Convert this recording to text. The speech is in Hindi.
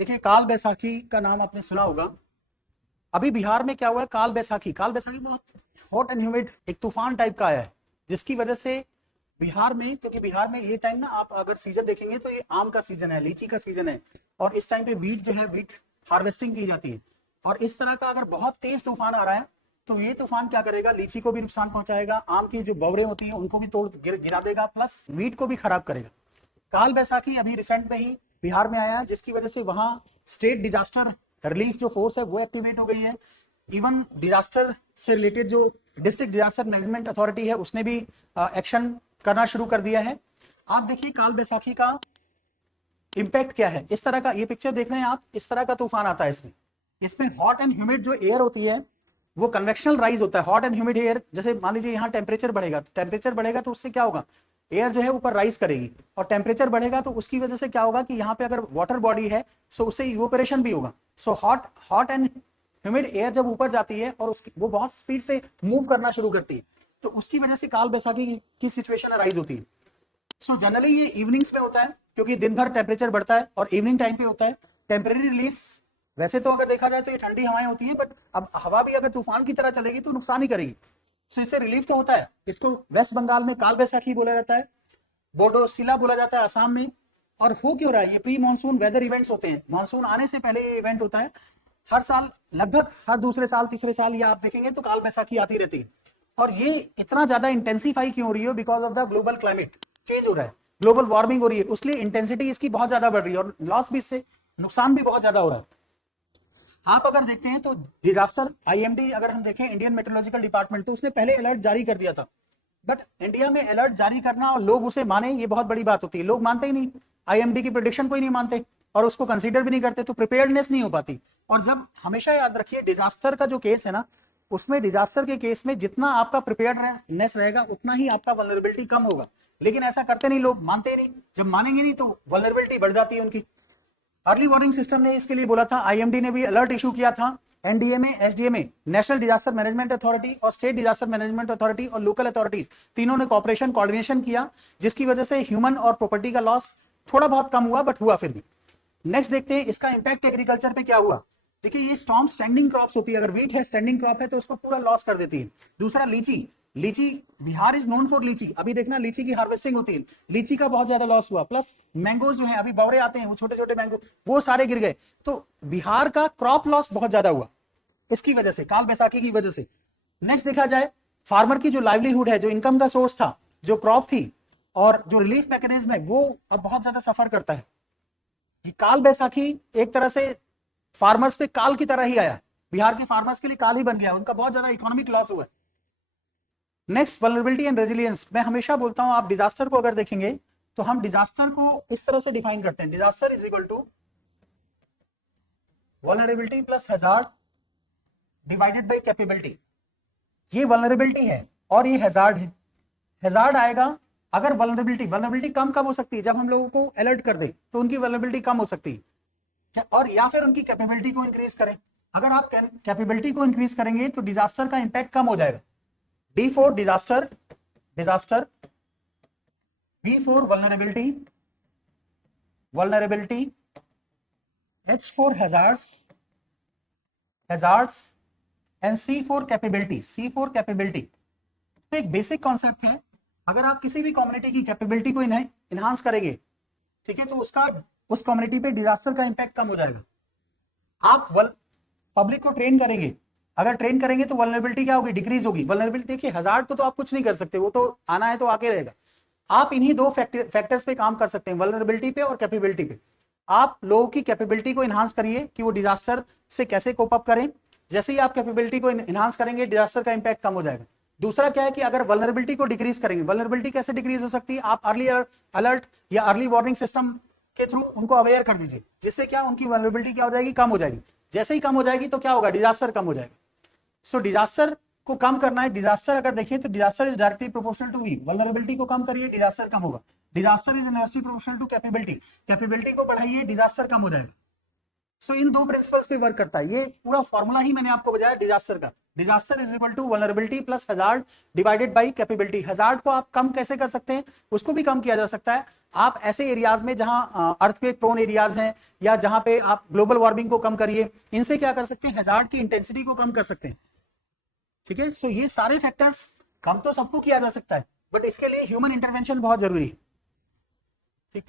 देखिए काल बैसाखी का नाम आपने सुना होगा। अभी बिहार में क्या हुआ है, काल बैसाखी बहुत हॉट एंड ह्यूमिड एक तूफान टाइप का आया है, जिसकी वजह से बिहार में, क्योंकि बिहार में ये टाइम ना, आप अगर सीजन देखेंगे तो ये आम का सीजन है, लीची का सीजन है, और इस टाइम पे वीट जो है, वीट हार्वेस्टिंग की जाती है। और इस तरह का अगर बहुत तेज तूफान आ रहा है तो ये तूफान क्या करेगा, लीची को भी नुकसान पहुंचाएगा, आम की जो बवरे होती है उनको भी तोड़ गिरा देगा, प्लस वीट को भी खराब करेगा। काल बैसाखी अभी रिसेंट में ही बिहार में आया है, जिसकी वजह से वहां स्टेट डिजास्टर रिलीफ जो फोर्स है वो एक्टिवेट हो गई है। इवन डिजास्टर से रिलेटेड जो डिस्ट्रिक्ट डिजास्टर मैनेजमेंट अथॉरिटी है उसने भी एक्शन करना शुरू कर दिया है। आप देखिए काल बैसाखी का इंपैक्ट क्या है। इस तरह का ये पिक्चर देख रहे हैं आप, इस तरह का तूफान आता है। इसमें इसमें हॉट एंड ह्यूमिड जो एयर होती है वो कन्वेक्शनल राइज होता है। हॉट एंड ह्यूमिड एयर, जैसे मान लीजिए यहाँ टेम्परेचर बढ़ेगा तो उससे क्या होगा, एयर जो है ऊपर राइज करेगी, और टेम्परेचर बढ़ेगा तो उसकी वजह से क्या होगा कि यहाँ पे अगर वाटर बॉडी है सो उससे इवोपरेशन भी होगा। So hot and humid air जब ऊपर जाती है और उसकी वो बहुत स्पीड से मूव करना शुरू करती है, तो उसकी वजह से काल बैसाखी की सिचुएशन राइज होती है। सो जनरली ये इवनिंग्स में होता है, क्योंकि दिन भर टेम्परेचर बढ़ता है और इवनिंग टाइम पे होता है। टेम्परेरी रिलीफ, वैसे तो अगर देखा जाए तो ये ठंडी हवाएं होती हैं, बट अब हवा भी अगर तूफान की तरह चलेगी तो नुकसान ही करेगी। सो इससे रिलीफ तो होता है। इसको वेस्ट बंगाल में काल बैसाखी बोला जाता है, बोडोसिला बोला जाता है असम में। और हो क्यों रहा है, ये प्री मानसून वेदर इवेंट्स होते हैं, मानसून आने से पहले ये इवेंट होता है। हर साल, लगभग हर दूसरे साल तीसरे साल, या आप देखेंगे तो काल बैसाखी आती रहती है। और ये इतना ज्यादा इंटेंसिफाई क्यों हो रही है, because of the global climate change हो रहा है, ग्लोबल वार्मिंग हो रही है, उसलिए इंटेंसिटी इसकी बहुत ज्यादा बढ़ रही है और लॉस भी, इससे नुकसान भी बहुत ज्यादा हो रहा है। आप अगर देखते हैं तो डिजास्टर आईएमडी, अगर हम देखें इंडियन मेट्रोलॉजिकल डिपार्टमेंट, तो उसने पहले अलर्ट जारी कर दिया था। बट इंडिया में अलर्ट जारी करना और लोग उसे माने, ये बहुत बड़ी बात होती है। लोग मानते ही नहीं, आईएमडी की प्रेडिक्शन को ही नहीं मानते और उसको कंसीडर भी नहीं करते, तो प्रिपेयर्डनेस नहीं हो पाती। और जब, हमेशा याद रखिए, डिजास्टर का जो केस है ना, उसमें डिजास्टर के केस में जितना आपका प्रिपेयर्डनेस रहेगा उतना ही आपका वल्नरेबिलिटी कम होगा। लेकिन ऐसा करते नहीं लोग, मानते ही नहीं। जब मानेंगे नहीं तो वल्नरेबिलिटी बढ़ जाती है उनकी। अर्ली वार्निंग सिस्टम ने इसके लिए बोला था, आईएमडी ने भी अलर्ट इशू किया था। NDMA, SDMA, national disaster management authority, और स्टेट डिजास्टर मैनेजमेंट अथॉरिटी और लोकल अथॉरिटीज, तीनों ने कॉपरेशन कोऑर्डिनेशन किया, जिसकी वजह से ह्यूमन और प्रॉपर्टी का लॉस थोड़ा बहुत कम हुआ, बट हुआ फिर भी। नेक्स्ट देखते हैं इसका इंपैक्ट एग्रीकल्चर पे क्या हुआ। देखिए ये स्टॉर्म स्टैंडिंग क्रॉप्स होती है, अगर वीट है, स्टैंडिंग क्रॉप है, तो उसको पूरा लॉस कर देती है। दूसरा लीची, लीची, बिहार इज नोन फॉर लीची। अभी देखना लीची की हार्वेस्टिंग होती है, लीची का बहुत ज्यादा लॉस हुआ। प्लस मैंगोज जो है, अभी बवरे आते हैं, वो छोटे छोटे मैंगो, वो सारे गिर गए। तो बिहार का क्रॉप लॉस बहुत ज्यादा हुआ इसकी वजह से, काल बैसाखी की वजह से। नेक्स्ट देखा जाए, फार्मर की जो लाइवलीहुड है, जो इनकम का सोर्स था, जो क्रॉप थी, और जो रिलीफ मैकेनिज्म है, वो अब बहुत ज्यादा सफर करता है। ये काल बैसाखी एक तरह से फार्मर्स पे काल की तरह ही आया, बिहार के फार्मर्स के लिए काल ही बन गया, उनका बहुत ज्यादा इकोनॉमिक लॉस हुआ है। Next, vulnerability and resilience. मैं हमेशा बोलता हूं, आप डिजास्टर को अगर देखेंगे तो हम डिजास्टर को इस तरह से डिफाइन करते हैं, disaster is equal to vulnerability plus hazard divided by capability. ये वल्नरेबिलिटी है और ये हैजार्ड है। हैजार्ड आएगा अगर वल्नरेबिलिटी कम कब हो सकती है, जब हम लोगों को अलर्ट कर दे तो उनकी वल्नरेबिलिटी कम हो सकती है, और या फिर उनकी कैपेबिलिटी को इंक्रीज करें। अगर आप कैपेबिलिटी को इंक्रीज करेंगे तो डिजास्टर का इंपैक्ट कम हो जाएगा। D4 disaster, V4 vulnerability, H4 hazards, and C4 capability. तो एक बेसिक कॉन्सेप्ट है, अगर आप किसी भी कम्युनिटी की कैपेबिलिटी को इनहांस करेंगे, ठीक है, तो उसका उस कम्युनिटी पे डिजास्टर का इंपैक्ट कम हो जाएगा। आप पब्लिक को ट्रेन करेंगे, अगर ट्रेन करेंगे तो वल्नरेबिलिटी क्या होगी, डिक्रीज होगी। वल्नरेबिलिटी, देखिए हैजार्ड को तो आप कुछ नहीं कर सकते, वो तो आना है तो आके रहेगा। आप इन्हीं दो फैक्टर्स पे काम कर सकते हैं, वल्नरेबिलिटी पे और कैपेबिलिटी पे। आप लोगों की कैपेबिलिटी को इनहांस करिए कि वो डिजास्टर से कैसे कोप अप करें। जैसे ही आप कैपेबिलिटी को इनहांस करेंगे, डिजास्टर का इंपैक्ट कम हो जाएगा। दूसरा क्या है कि अगर वल्नरेबिलिटी को डिक्रीज करेंगे, वल्नरेबिलिटी कैसे डिक्रीज हो सकती है, आप अर्ली अलर्ट या अर्ली वार्निंग सिस्टम के थ्रू उनको अवेयर कर दीजिए, जिससे क्या उनकी वल्नरेबिलिटी क्या हो जाएगी, कम हो जाएगी। जैसे ही कम हो जाएगी तो क्या होगा, डिजास्टर कम हो जाएगा। सो डिजास्टर को कम करना है। डिजास्टर अगर देखिए तो disaster is directly proportional to V, vulnerability को कम करिए, डिजास्टर कम होगा। Disaster is inversely proportional to capability को बढ़ाइए, डिजास्टर कम हो जाएगा। सो इन दो प्रिंसिपल्स पे वर्क करता है। ये पूरा फॉर्मूला ही मैंने आपको बताया डिजास्टर का, disaster is equal to vulnerability plus hazard divided by capability. Hazard को आप कम कैसे कर सकते हैं, उसको भी कम किया जा सकता है। आप ऐसे एरियाज में जहां अर्थक्वेक प्रोन एरियाज हैं या जहां पे आप ग्लोबल वार्मिंग को कम करिए, इनसे क्या कर सकते हैं, हजार्ड की इंटेंसिटी को कम कर सकते हैं। ठीक है, सो ये सारे फैक्टर्स कम तो सबको किया जा सकता है, बट इसके लिए ह्यूमन इंटरवेंशन बहुत जरूरी है। ठीक।